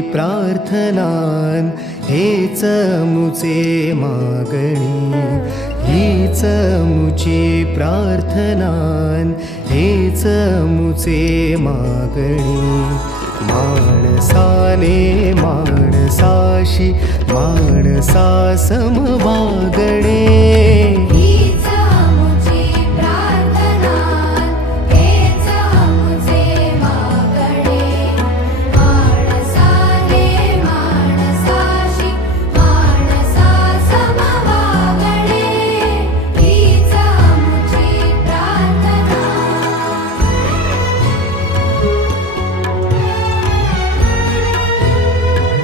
प्रार्थनान हेच मुचे मागणी, हीच मुची प्रार्थनान हेच मुचे मागणी. माणसाने माणसाशी माणसा सम वागणे,